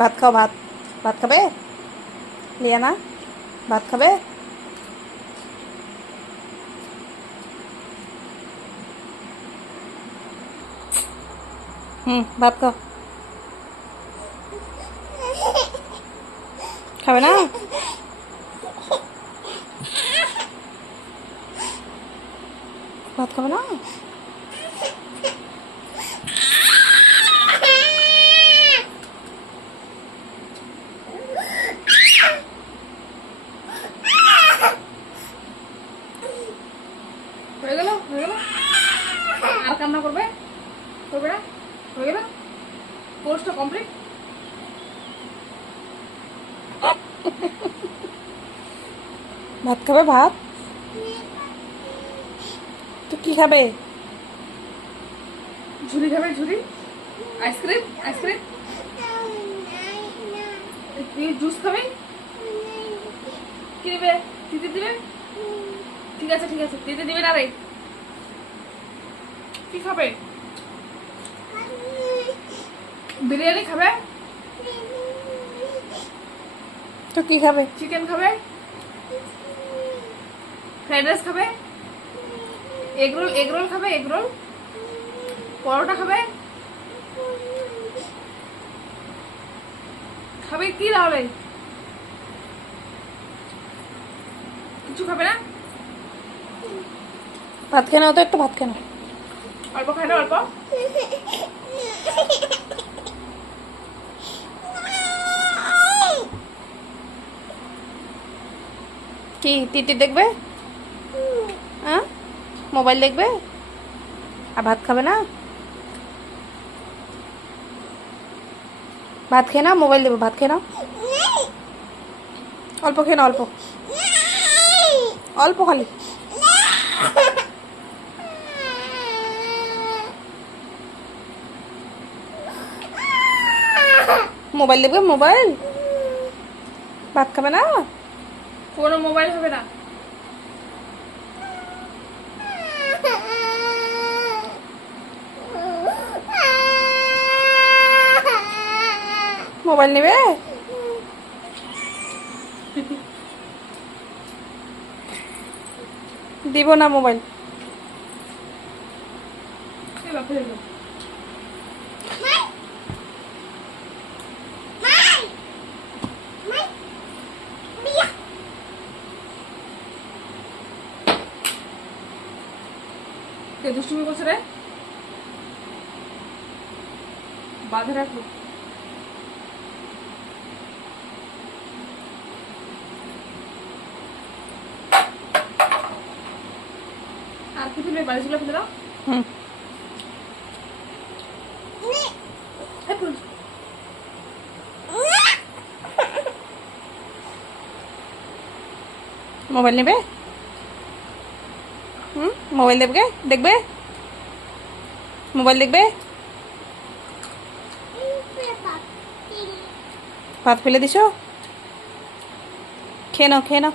ভাত খাও, ভাত। ভাত খাবে লিয়ানা? ভাত খাবে? ভাত খাও। খাবে না? ভাত খাবে না? হয়ে গেল, হয়ে গেল। আর কান্না করবে? করবে না? হয়ে গেল, কোর্সটা কমপ্লিট। ভাত খাবে? ভাত তো কি খাবে? ঝুরি খাবে, ঝুরি। Ice cream, ice cream. তুই জুস খাবি? কি দিবে? দিতে দিবে? ঠিক আছে, ঠিক আছে, দিতে দিবে না রে। কি খাবে? বিরিয়ানি খাবে? তো কি খাবে? চিকেন খাবে? ফ্রাইড রাইস খাবে? এগরোল, এগরোল খাবে? এগরোল, পরোটা খাবে? খাবে কি তাহলে? কিছু খাবে না? ভাত খেয়ে নাও তো, একটু ভাত খেয়ে নাও। অল্প খায় না, অল্প। কি টিটি দেখবে? হ্যাঁ, মোবাইল দেখবে আর ভাত খাবে না? ভাত খেয়ে নাও, মোবাইল দেবো, ভাত খেয়ে নাও। অল্প খেয়ে নাও, অল্প অল্প খালি। মোবাইল দেখবে, মোবাইল। ভাত খাবে না? কোনো মোবাইল হবে না। মোবাইল নেবে? দিব না মোবাইল। কে দুষ্টুমি করছে রে? বাঁধে রাখো। আর কি ফেলবে? বাড়িগুলো ফেলে দাও। মোবাইল নেবে? মোবাইল দেখবে? দেখবে? মোবাইল দেখবে? ভাত ফেলে দিছো? খেয়ে নাও, খেয়ে নাও।